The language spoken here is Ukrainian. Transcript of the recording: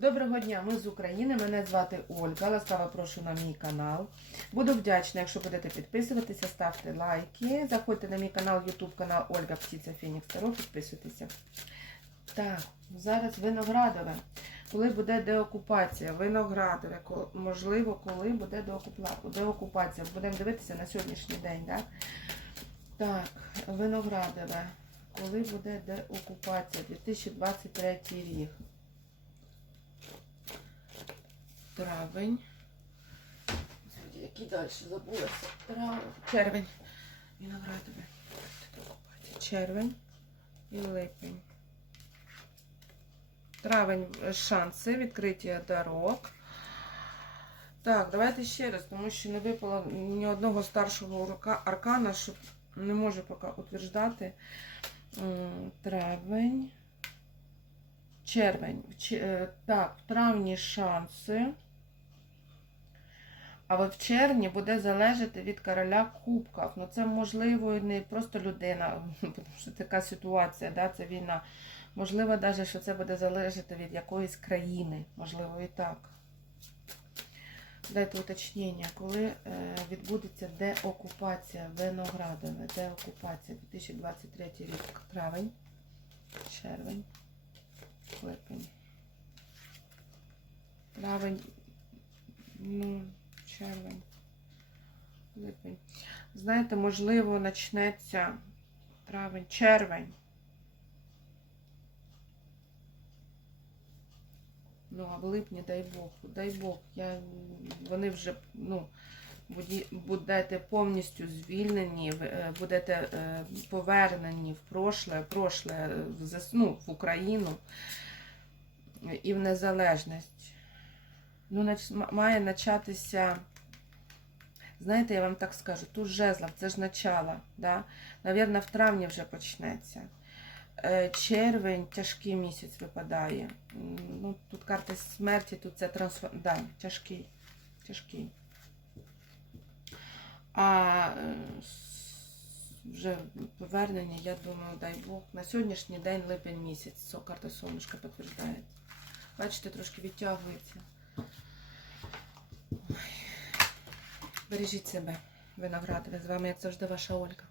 Доброго дня, ми з України. Мене звати Ольга. Ласкаво прошу на мій канал. Буду вдячна, якщо будете підписуватися, ставте лайки. Заходьте на мій канал, YouTube канал Ольга Птиця Фінікс Таро, підписуйтеся. Так, зараз виноградове. Коли буде деокупація? Виноградове, можливо, коли буде деокупація. Будемо дивитися на сьогоднішній день, так? Так, виноградове. Коли буде деокупація? 2023 рік. Травень. Який далі забулася? Травень. Червень. Виноградове. Червень і липень. Травень е, шанси, відкриття дорог. Так, давайте ще раз, тому що не випало ні одного старшого аркана, щоб не можу поки утверждати. Травень. Червень. Е, Так, в травні шанси. А от в червні буде залежати від короля кубків. Ну це можливо не просто людина, тому що така ситуація, да, це війна. Можливо, навіть, що це буде залежати від якоїсь країни. Можливо, і так. Дайте уточнення, коли е, відбудеться деокупація Виноградове, деокупація 2023 рік, травень, червень, липень. Травень, ну, червень, липень. Знаєте, можливо, почнеться травень, червень. Ну, а в липні, дай Бог, дай Бог, я, вони вже, ну, будете повністю звільнені, е, будете е, повернені в прошле, прошле, е, в, ну, в Україну і в незалежність. Ну, має початися, знаєте, я вам так скажу, тут жезлов, це ж начало, да? Навірно, в травні вже почнеться. Е, Червень тяжкий місяць випадає. Ну, тут карта смерті, тут це трансформ... Да, тяжкий. Тяжкий. А е, вже повернення, я думаю, дай Бог. На сьогоднішній день липень місяць. Карта сонечка підтверджує. Бачите, трошки відтягується. Бережіть себе, виноградове. З вами, як завжди, ваша Ольга.